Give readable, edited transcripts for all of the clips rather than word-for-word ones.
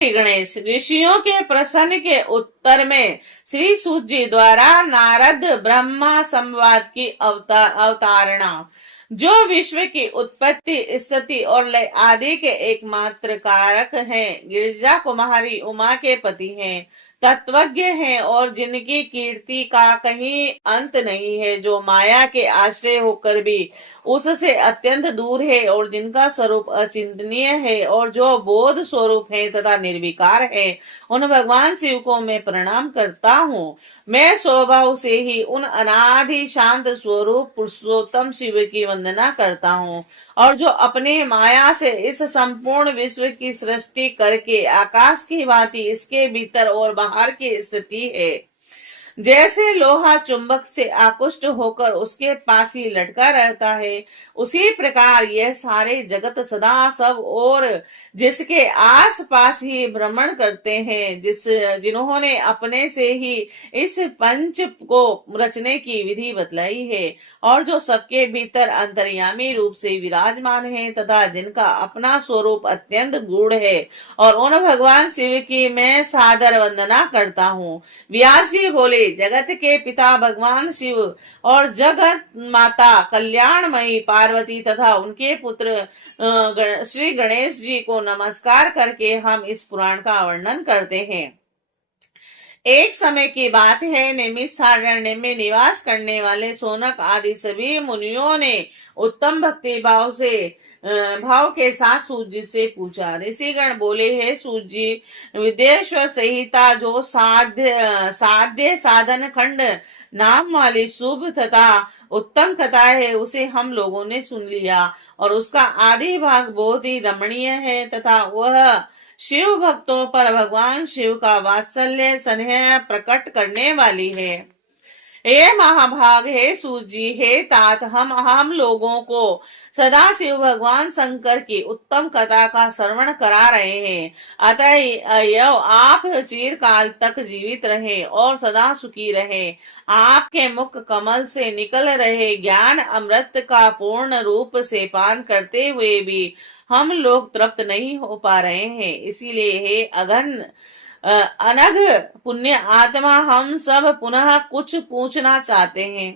श्री गणेश, ऋषियों के प्रश्न के उत्तर में श्री सूत जी द्वारा नारद ब्रह्मा संवाद की अवतारणा, जो विश्व की उत्पत्ति, स्थिति और लय आदि के एकमात्र कारक हैं, गिरिजा कुमारी उमा के पति हैं, तत्वज्ञ हैं और जिनकी कीर्ति का कहीं अंत नहीं है, जो माया के आश्रय होकर भी उससे अत्यंत दूर है और जिनका स्वरूप अचिंतनीय है और जो बोध स्वरूप है तथा निर्विकार है, उन भगवान शिव को मैं प्रणाम करता हूँ। मैं स्वभाव से ही उन अनादि शांत स्वरूप पुरुषोत्तम शिव की वंदना करता हूँ, और जो अपने माया से इस संपूर्ण विश्व की सृष्टि करके आकाश की भांति इसके भीतर और बाहर की स्थिति है। जैसे लोहा चुंबक से आकृष्ट होकर उसके पास ही लटका रहता है, उसी प्रकार यह सारे जगत सदा सब और जिसके आस पास ही भ्रमण करते हैं, जिन्होंने अपने से ही इस पंच को रचने की विधि बतलाई है, और जो सबके भीतर अंतर्यामी रूप से विराजमान है तथा जिनका अपना स्वरूप अत्यंत गूढ़ है, और उन भगवान शिव की मैं सादर वंदना करता हूँ। व्यास जी बोले, जगत के पिता भगवान शिव और जगत माता कल्याणमयी पार्वती तथा उनके पुत्र श्री गणेश जी को नमस्कार करके हम इस पुराण का वर्णन करते हैं। एक समय की बात है, नैमिषारण्य में निवास करने वाले सोनक आदि सभी मुनियों ने उत्तम भक्ति भाव के साथ सूत जी से पूछा। ऋषिगण बोले, है सूत जी, विदेश्वर संहिता जो साध्य साधन खंड नाम वाली शुभ तथा उत्तम कथा है, उसे हम लोगों ने सुन लिया और उसका आदि भाग बहुत ही रमणीय है तथा वह शिव भक्तों पर भगवान शिव का वात्सल्य स्नेह प्रकट करने वाली है। हे महाभाग, हे सूत जी, हे तात, हम लोगों को सदा शिव भगवान शंकर की उत्तम कथा का श्रवण करा रहे हैं। अतः आप चिरकाल तक जीवित रहे और सदा सुखी रहे। आपके मुख कमल से निकल रहे ज्ञान अमृत का पूर्ण रूप से पान करते हुए भी हम लोग तृप्त नहीं हो पा रहे हैं। इसीलिए हे अनघ पुण्य आत्मा, हम सब पुनः कुछ पूछना चाहते हैं।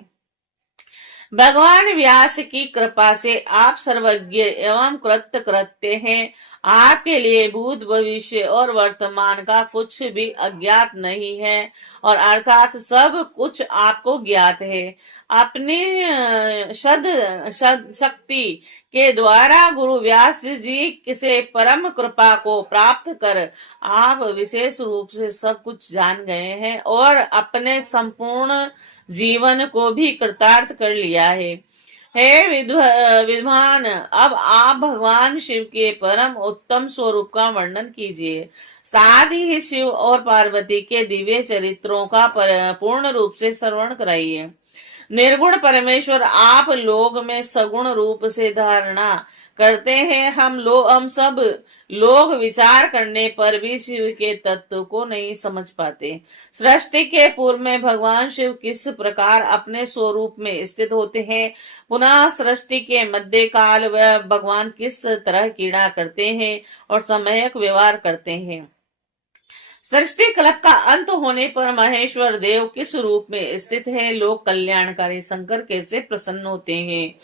भगवान व्यास की कृपा से आप सर्वज्ञ एवं कृत्य हैं। आपके लिए भूत भविष्य और वर्तमान का कुछ भी अज्ञात नहीं है, और अर्थात सब कुछ आपको ज्ञात है। अपनी शक्ति के द्वारा गुरु व्यास जी से परम कृपा को प्राप्त कर आप विशेष रूप से सब कुछ जान गए हैं और अपने संपूर्ण जीवन को भी कृतार्थ कर लिया है। हे विद्वान, अब आप भगवान शिव के परम उत्तम स्वरूप का वर्णन कीजिए। साथ ही शिव और पार्वती के दिव्य चरित्रों का पूर्ण रूप से श्रवण कराइए। निर्गुण परमेश्वर आप लोग में सगुण रूप से धारणा करते हैं। हम सब लोग विचार करने पर भी शिव के तत्व को नहीं समझ पाते। सृष्टि के पूर्व में भगवान शिव किस प्रकार अपने स्वरूप में स्थित होते हैं, पुनः सृष्टि के मध्य काल वह भगवान किस तरह क्रीड़ा करते हैं और समयक व्यवहार करते हैं। सृष्टि कल्प का अंत होने पर महेश्वर देव किस रूप में स्थित है, लोक कल्याणकारी शंकर कैसे प्रसन्न होते हैं।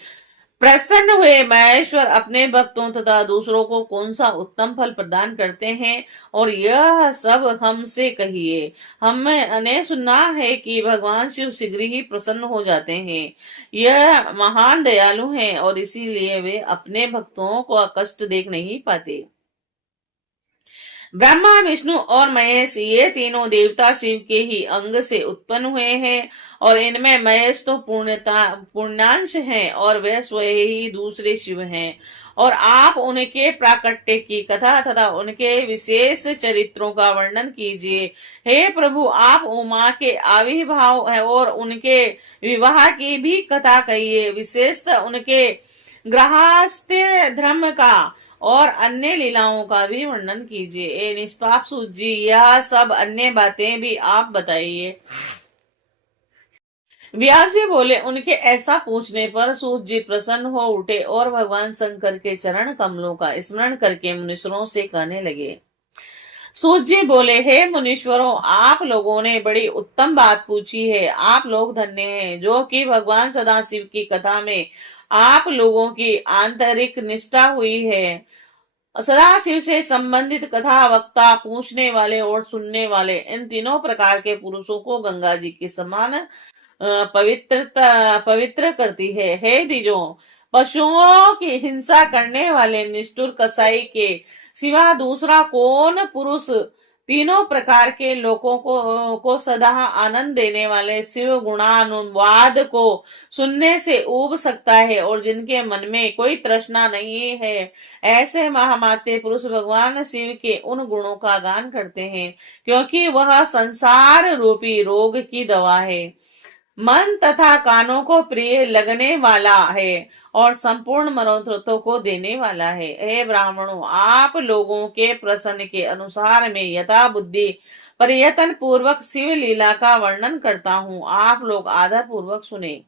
प्रसन्न हुए महेश्वर अपने भक्तों तथा दूसरों को कौन सा उत्तम फल प्रदान करते हैं, और यह सब हमसे कहिए। हमने सुना है कि भगवान शिव शीघ्र ही प्रसन्न हो जाते हैं। यह महान दयालु हैं और इसीलिए वे अपने भक्तों को कष्ट देख नहीं पाते। ब्रह्मा, विष्णु और महेश ये तीनों देवता शिव के ही अंग से उत्पन्न हुए हैं, और इनमें महेश तो पूर्णांश हैं और वे स्वयं ही दूसरे शिव हैं। और आप उनके प्राकट्य की कथा तथा उनके विशेष चरित्रों का वर्णन कीजिए। हे प्रभु, आप उमा के आविर्भाव और उनके विवाह की भी कथा कहिए, विशेषतः उनके गृहस्थ्य धर्म का और अन्य लीलाओं का भी वर्णन कीजिए। ए निष्पाप सूत जी, यह सब अन्य बातें भी आप बताइए। व्यास जी बोले, उनके ऐसा पूछने पर सूत जी प्रसन्न हो उठे और भगवान शंकर के चरण कमलों का स्मरण करके मुनीश्वरों से कहने लगे। सूत जी बोले, हे मुनीश्वरों, आप लोगों ने बड़ी उत्तम बात पूछी है। आप लोग धन्य हैं जो कि भगवान सदाशिव की कथा में आप लोगों की आंतरिक निष्ठा हुई है। सदाशिव से संबंधित कथा वक्ता, पूछने वाले और सुनने वाले, इन तीनों प्रकार के पुरुषों को गंगा जी के समान पवित्र करती है। हे द्विजों, पशुओं की हिंसा करने वाले निष्ठुर कसाई के सिवा दूसरा कौन पुरुष तीनों प्रकार के लोगों को सदा आनंद देने वाले शिव गुणानुवाद को सुनने से ऊब सकता है, और जिनके मन में कोई तृष्णा नहीं है, ऐसे महामाते पुरुष भगवान शिव के उन गुणों का गान करते हैं, क्योंकि वह संसार रूपी रोग की दवा है, मन तथा कानों को प्रिय लगने वाला है और संपूर्ण मनोरथों को देने वाला है। हे ब्राह्मणों, आप लोगों के प्रश्न के अनुसार मैं यथा बुद्धि प्रयत्न पूर्वक शिव लीला का वर्णन करता हूँ। आप लोग आदर पूर्वक सुने।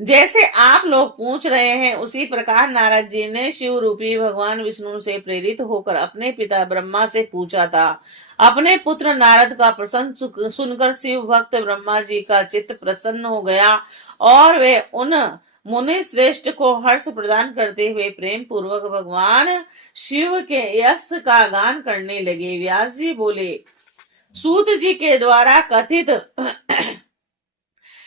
जैसे आप लोग पूछ रहे हैं, उसी प्रकार नारद जी ने शिव रूपी भगवान विष्णु से प्रेरित होकर अपने पिता ब्रह्मा से पूछा था। अपने पुत्र नारद का प्रसन्न सुनकर शिव भक्त ब्रह्मा जी का चित्त प्रसन्न हो गया और वे उन मुनि श्रेष्ठ को हर्ष प्रदान करते हुए प्रेम पूर्वक भगवान शिव के यश का गान करने लगे। व्यास जी बोले, सूत जी के द्वारा कथित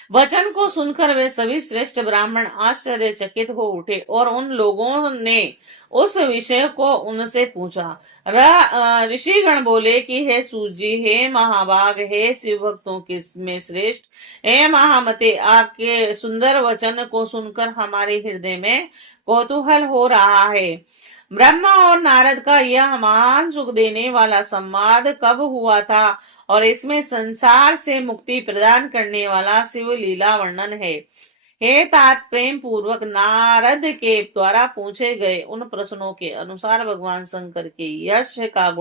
वचन को सुनकर वे सभी श्रेष्ठ ब्राह्मण आश्चर्यचकित हो उठे और उन लोगों ने उस विषय को उनसे पूछा। ऋषिगण बोले कि हे सूत जी, हे महाभाग, हे शिव भक्तों के में श्रेष्ठ, हे महामते, आपके सुंदर वचन को सुनकर हमारे हृदय में कौतूहल हो रहा है। ब्रह्मा और नारद का यह महान सुख देने वाला संवाद कब हुआ था और इसमें संसार से मुक्ति प्रदान करने वाला शिव लीला वर्णन है। हे तात, प्रेम पूर्वक नारद के द्वारा पूछे गए उन प्रश्नों के अनुसार भगवान शंकर के यश का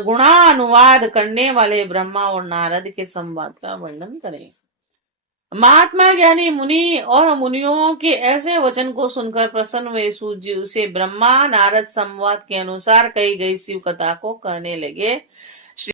गुणानुवाद करने वाले ब्रह्मा और नारद के संवाद का वर्णन करें। महात्मा ज्ञानी मुनि और मुनियों के ऐसे वचन को सुनकर प्रसन्न हुए सूत जी से ब्रह्मा नारद संवाद के अनुसार कही गई शिव कथा को कहने लगे।